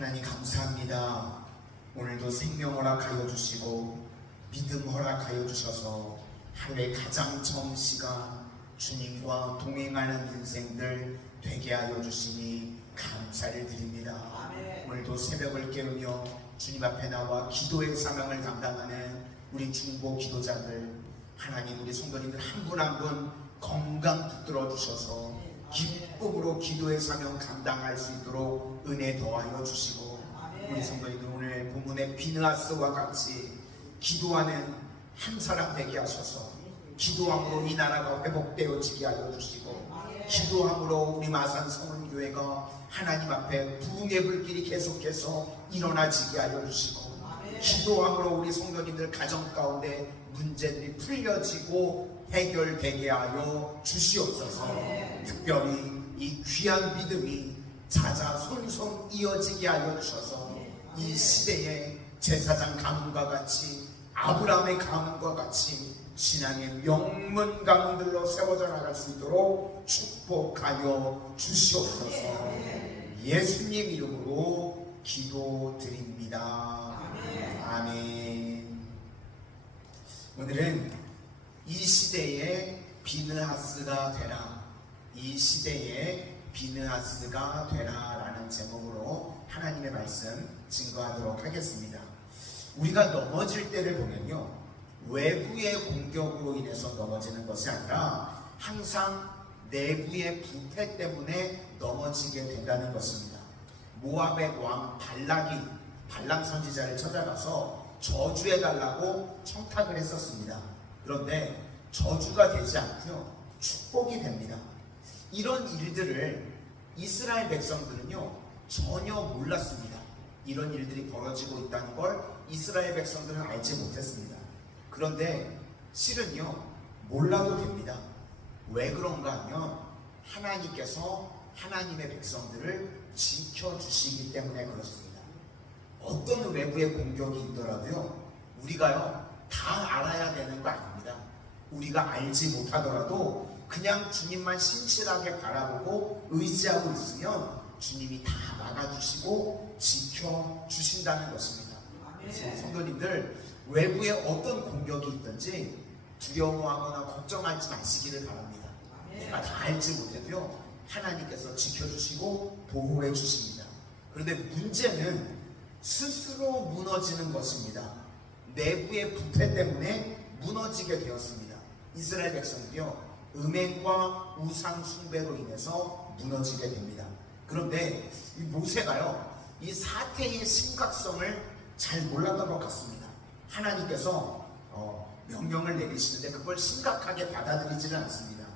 하나님 감사합니다. 오늘도 생명 허락하여 주시고 믿음 허락하여 주셔서 하루의 가장 처음 시간 주님과 동행하는 인생들 되게 하여 주시니 감사를 드립니다. 아멘. 오늘도 새벽을 깨우며 주님 앞에 나와 기도의 사명을 감당하는 우리 중보 기도자들, 하나님 우리 성도님들 한 분 한 분 건강 붙들어 주셔서 기쁨으로 기도의 사명 감당할 수 있도록 은혜 더하여 주시고, 우리 성도님들 오늘 본문의 비느하스와 같이 기도하는 한 사람 되게 하셔서 기도함으로 이 나라가 회복되어지게 하여 주시고, 기도함으로 우리 마산 성은교회가 하나님 앞에 부흥의 불길이 계속해서 일어나지게 하여 주시고, 기도함으로 우리 성도님들 가정 가운데 문제들이 풀려지고 해결되게 하여 주시옵소서. 특별히 이 귀한 믿음이 자자손손 이어지게 하여 주셔서 이 시대의 제사장 가문과 같이, 아브라함의 가문과 같이 신앙의 명문 가문들로 세워져 나갈 수 있도록 축복하여 주시옵소서. 예수님 이름으로 기도드립니다. 아멘. 오늘은 이 시대의 비느하스가 되라, 이 시대의 비느하스가 되라 라는 제목으로 하나님의 말씀 증거하도록 하겠습니다. 우리가 넘어질 때를 보면요, 외부의 공격으로 인해서 넘어지는 것이 아니라 항상 내부의 부패 때문에 넘어지게 된다는 것입니다. 모압의 왕 발람 선지자를 찾아가서 저주해달라고 청탁을 했었습니다. 그런데 저주가 되지 않고요, 축복이 됩니다. 이런 일들을 이스라엘 백성들은요 전혀 몰랐습니다. 이런 일들이 벌어지고 있다는 걸 이스라엘 백성들은 알지 못했습니다. 그런데 실은요 몰라도 됩니다. 왜 그런가 하면 하나님께서 하나님의 백성들을 지켜주시기 때문에 그렇습니다. 어떤 외부의 공격이 있더라도요 우리가요 다 알아야 되는 거 아닙니다. 우리가 알지 못하더라도 그냥 주님만 신실하게 바라보고 의지하고 있으면 주님이 다 막아주시고 지켜주신다는 것입니다. 그래서 성도님들, 외부에 어떤 공격이 있든지 두려워하거나 걱정하지 마시기를 바랍니다. 내가 다 알지 못해도요 하나님께서 지켜주시고 보호해 주십니다. 그런데 문제는 스스로 무너지는 것입니다. 내부의 부패 때문에 무너지게 되었습니다. 이스라엘 백성들이요 음행과 우상 숭배로 인해서 무너지게 됩니다. 그런데 이 모세가요 이 사태의 심각성을 잘 몰랐던 것 같습니다. 하나님께서 명령을 내리시는데 그걸 심각하게 받아들이지는 않습니다.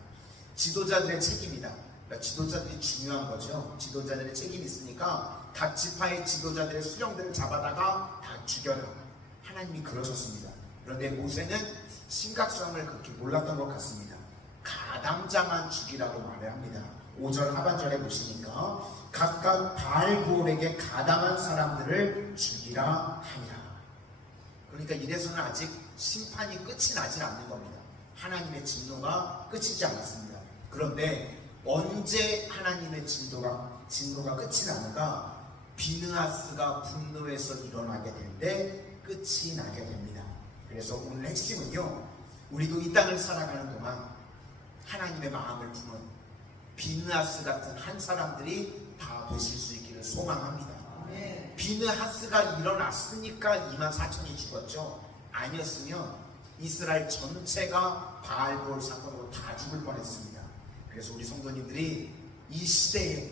지도자들의 책임이다. 그러니까 지도자들이 중요한 거죠. 지도자들의 책임이 있으니까 각 지파의 지도자들의 수령들을 잡아다가 다 죽여라. 하나님이 그러셨습니다. 그런데 모세는 심각성을 그렇게 몰랐던 것 같습니다. 가담자만 죽이라고 말을 합니다. 5절 하반절에 보시니까 각각 바알볼에게 가담한 사람들을 죽이라 하니라. 그러니까 이래서는 아직 심판이 끝이 나지 않는 겁니다. 하나님의 진노가 끝이지 않았습니다. 그런데 언제 하나님의 진노가 끝이 나는가? 비느하스가 분노해서 일어나게 될 때 끝이 나게 됩니다. 그래서 오늘 핵심은요, 우리도 이 땅을 살아가는 동안 하나님의 마음을 품은 비느하스 같은 한 사람들이 다 되실 수 있기를 소망합니다. 비느하스가 일어났으니까 24,000이 죽었죠. 아니었으면 이스라엘 전체가 바알볼 사건으로 다 죽을 뻔했습니다. 그래서 우리 성도님들이 이 시대에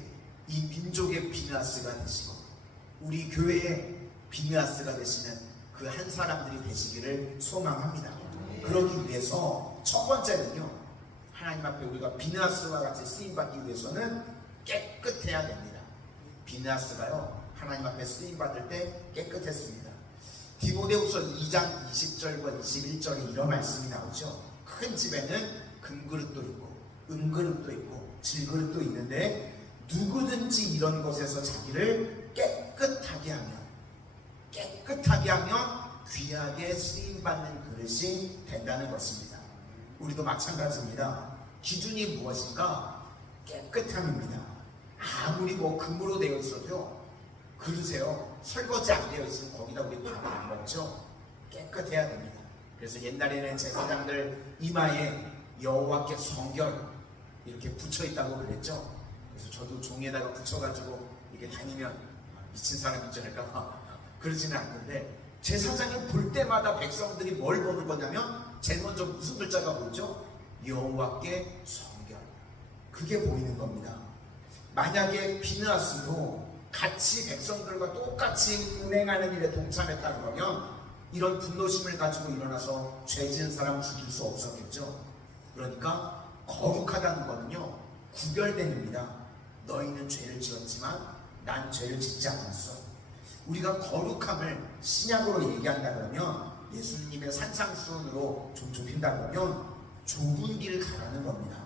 이 민족의 비느하스가 되시고 우리 교회의 비느하스가 되시는 그 한 사람들이 되시기를 소망합니다. 그러기 위해서 첫 번째는요, 하나님 앞에 우리가 비느하스와 같이 쓰임받기 위해서는 깨끗해야 됩니다. 비느하스가요 하나님 앞에 쓰임받을 때 깨끗했습니다. 디모데후서 2장 20절과 21절에 이런 말씀이 나오죠. 큰 집에는 금그릇도 있고 은그릇도 있고 질그릇도 있는데 누구든지 이런 것에서 자기를 깨끗하게 하면 귀하게 쓰임받는 그릇이 된다는 것입니다. 우리도 마찬가지입니다. 기준이 무엇인가? 깨끗함입니다. 아무리 금으로 되어 있어도요 그릇에요 설거지 안 되어 있으면 거기다 우리 밥 안 먹죠. 깨끗해야 됩니다. 그래서 옛날에는 제사장들 이마에 여호와께 성결 이렇게 붙여 있다고 그랬죠. 그래서 저도 종이에다가 붙여가지고 이렇게 다니면 미친 사람인 줄 알까봐 그러지는 않는데, 제사장이 볼 때마다 백성들이 뭘 보는 거냐면 제일 먼저 무슨 글자가 보이죠? 여호와께 성결. 그게 보이는 겁니다. 만약에 비느하스도 같이 백성들과 똑같이 은행하는 일에 동참했다 그러면 이런 분노심을 가지고 일어나서 죄 지은 사람 죽일 수 없었겠죠. 그러니까 거룩하다는 거는요 구별됨입니다. 너희는 죄를 지었지만 난 죄를 짓지 않았어. 우리가 거룩함을 신약으로 얘기한다 그러면, 예수님의 산상수훈으로 좀 좁힌다 그러면 좁은 길을 가라는 겁니다.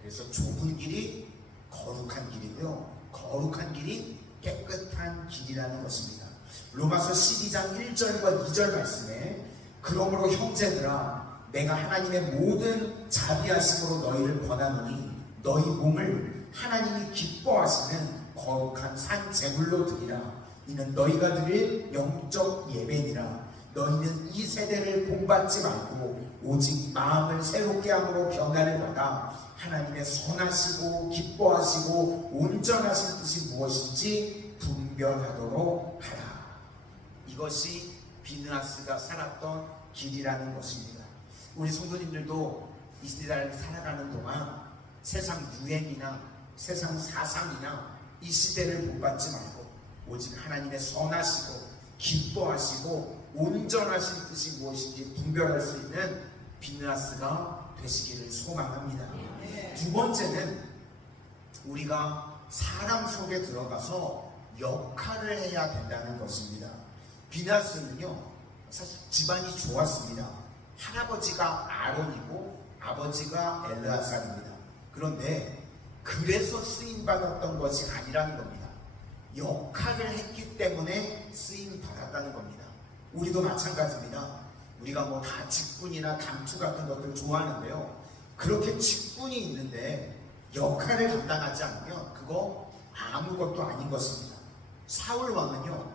그래서 좁은 길이 거룩한 길이고요, 거룩한 길이 깨끗한 길이라는 것입니다. 로마서 12장 1절과 2절 말씀에 그러므로 형제들아 내가 하나님의 모든 자비하심으로 너희를 권하노니 너희 몸을 하나님이 기뻐하시는 거룩한 산 제물로 드리라. 이는 너희가 드릴 영적 예배니라. 너희는 이 세대를 본받지 말고 오직 마음을 새롭게 함으로 변화를 받아 하나님의 선하시고 기뻐하시고 온전하신 뜻이 무엇인지 분별하도록 하라. 이것이 비느하스가 살았던 길이라는 것입니다. 우리 성도님들도 이 시대를 살아가는 동안 세상 유행이나 세상 사상이나 이 시대를 본받지 말고 오직 하나님의 선하시고 기뻐하시고 온전하신 뜻이 무엇인지 분별할 수 있는 비느하스가 되시기를 소망합니다. 두 번째는 우리가 사람 속에 들어가서 역할을 해야 된다는 것입니다. 비느하스는요 사실 집안이 좋았습니다. 할아버지가 아론이고 아버지가 엘르아살입니다. 그런데 그래서 쓰임받았던 것이 아니라는 겁니다. 역할을 했기 때문에 쓰임받았다는 겁니다. 우리도 마찬가지입니다. 우리가 뭐 다 직분이나 감투 같은 것들 좋아하는데요, 그렇게 직분이 있는데 역할을 감당하지 않으면 그거 아무것도 아닌 것입니다. 사울 왕은요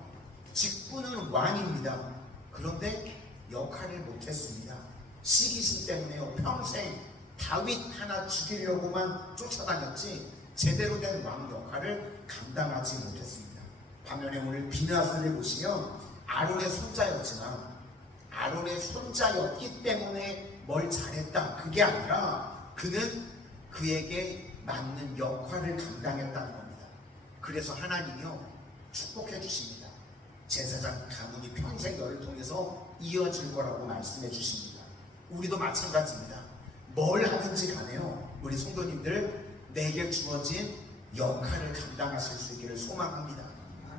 직분은 왕입니다. 그런데 역할을 못했습니다. 시기심 때문에요 평생 다윗 하나 죽이려고만 쫓아다녔지 제대로 된 왕 역할을 감당하지 못했습니다. 반면에 오늘 비느하스를 보시면 아론의 손자였지만 아론의 손자였기 때문에 뭘 잘했다 그게 아니라 그는 그에게 맞는 역할을 감당했다는 겁니다. 그래서 하나님이요 축복해 주십니다. 제사장 가문이 평생 너를 통해서 이어질 거라고 말씀해 주십니다. 우리도 마찬가지입니다. 뭘 하든지 간에요 우리 성도님들 내게 주어진 역할을 감당하실 수 있기를 소망합니다.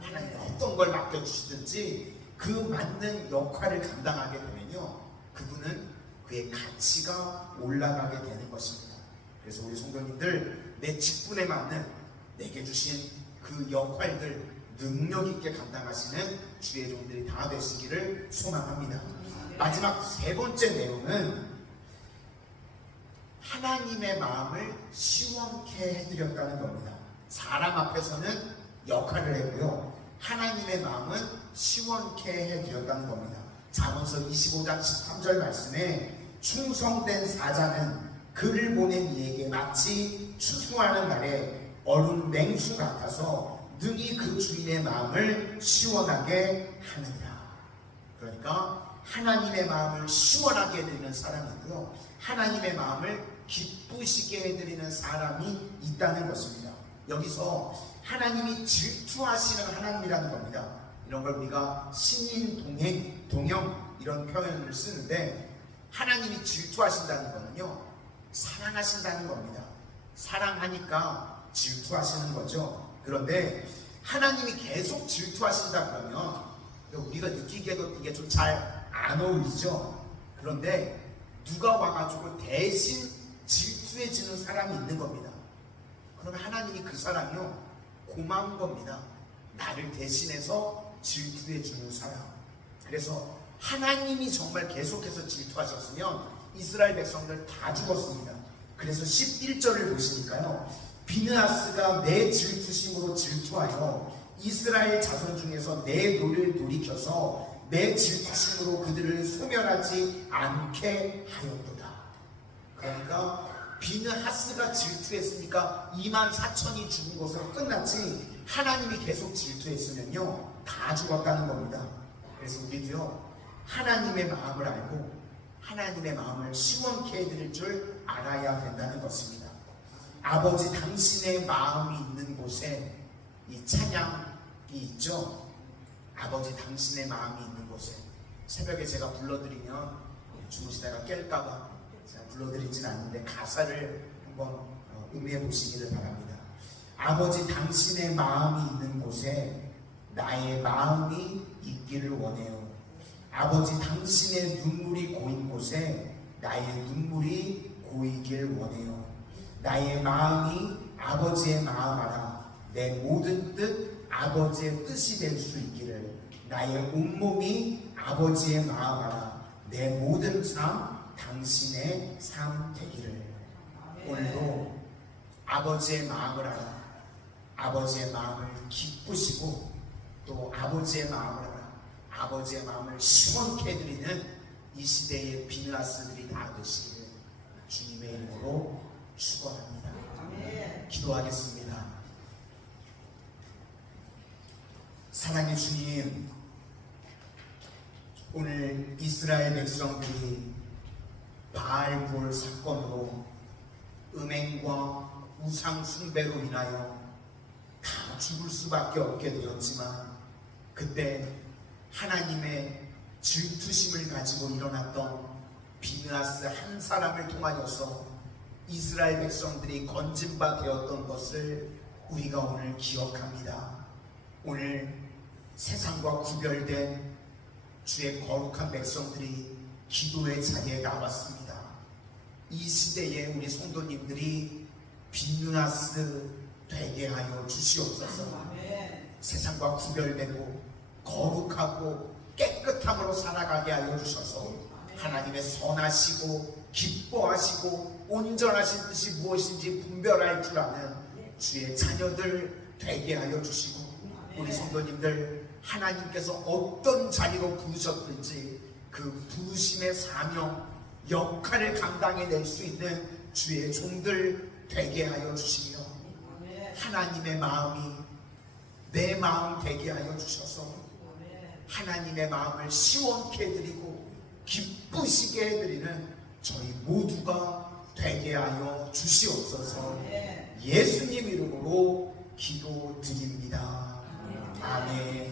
하나님 어떤 걸 맡겨주시든지 그 맞는 역할을 감당하게 되면요 그분은 그의 가치가 올라가게 되는 것입니다. 그래서 우리 성도님들 내 직분에 맞는 내게 주신 그 역할들 능력 있게 감당하시는 주의 종들이 다 되시기를 소망합니다. 마지막 세 번째 내용은 하나님의 마음을 시원케 해드렸다는 겁니다. 사람 앞에서는 역할을 했고요 하나님의 마음은 시원케 해드렸다는 겁니다. 잠언서 25장 13절 말씀에 충성된 사자는 그를 보낸 이에게 마치 추수하는 날에 얼음 냉수 같아서 능히 그 주인의 마음을 시원하게 하느니라. 그러니까 하나님의 마음을 시원하게 해드리는 사람이고요 하나님의 마음을 기쁘시게 해드리는 사람이 있다는 것입니다. 여기서 하나님이 질투하시는 하나님이라는 겁니다. 이런 걸 우리가 신인, 동행, 동형 이런 표현을 쓰는데 하나님이 질투하신다는 거는요 사랑하신다는 겁니다. 사랑하니까 질투하시는 거죠. 그런데 하나님이 계속 질투하신다 그러면 우리가 느끼기에도 이게 좀 잘 안 어울리죠. 그런데 누가 와가지고 대신 질투해지는 사람이 있는 겁니다. 그러면 하나님이 그 사람이요 고마운 겁니다. 나를 대신해서 질투해주는 사람. 그래서 하나님이 정말 계속해서 질투하셨으면 이스라엘 백성들 다 죽었습니다. 그래서 11절을 보시니까요 비느하스가 내 질투심으로 질투하여 이스라엘 자손 중에서 내 노를 돌이켜서 내 질투심으로 그들을 소멸하지 않게 하였도다. 그러니까 비느하스가 질투했으니까 24,000이 죽은 것으로 끝났지, 하나님이 계속 질투했으면요 다 죽었다는 겁니다. 그래서 우리도요 하나님의 마음을 알고 하나님의 마음을 시원케 해드릴 줄 알아야 된다는 것입니다. 아버지 당신의 마음이 있는 곳에 이 찬양이 있죠. 아버지 당신의 마음이 있는 곳에. 새벽에 제가 불러드리면 주무시다가 깰까봐 제가 불러드리진 않는데 가사를 한번 음미해 보시기를 바랍니다. 아버지 당신의 마음이 있는 곳에 나의 마음이 있기를 원해요. 아버지 당신의 눈물이 고인 곳에 나의 눈물이 고이길 원해요. 나의 마음이 아버지의 마음 알아 내 모든 뜻 아버지의 뜻이 될 수 있기를. 나의 온몸이 아버지의 마음 알아 내 모든 삶 당신의 삶 되기를. 오늘도 아버지의 마음을 알아 아버지의 마음을 기쁘시고 또 아버지의 마음을 알아 아버지의 마음을 시원케 해드리는 이 시대의 비느하스들이 다 되시기를 주님의 이름으로 축원합니다. 기도하겠습니다. 사랑의 주님, 오늘 이스라엘 백성들이 바알볼 사건으로 음행과 우상 숭배로 인하여 다 죽을 수밖에 없게 되었지만, 그때 하나님의 질투심을 가지고 일어났던 비느하스 한 사람을 통하여서 이스라엘 백성들이 건진바 되었던 것을 우리가 오늘 기억합니다. 오늘 세상과 구별된 주의 거룩한 백성들이 기도의 자리에 나왔습니다. 이 시대에 우리 성도님들이 비느하스 되게 하여 주시옵소서. 세상과 구별되고 거룩하고 깨끗함으로 살아가게 하여 주셔서 하나님의 선하시고 기뻐하시고 온전하신 뜻이 무엇인지 분별할 줄 아는 주의 자녀들 되게 하여 주시고, 우리 성도님들 하나님께서 어떤 자리로 부르셨든지 그 부르심의 사명 역할을 감당해낼 수 있는 주의 종들 되게 하여 주시며, 하나님의 마음이 내 마음 되게 하여 주셔서 하나님의 마음을 시원케 해드리고 기쁘시게 해드리는 저희 모두가 되게 하여 주시옵소서. 예수님 이름으로 기도드립니다. 아멘.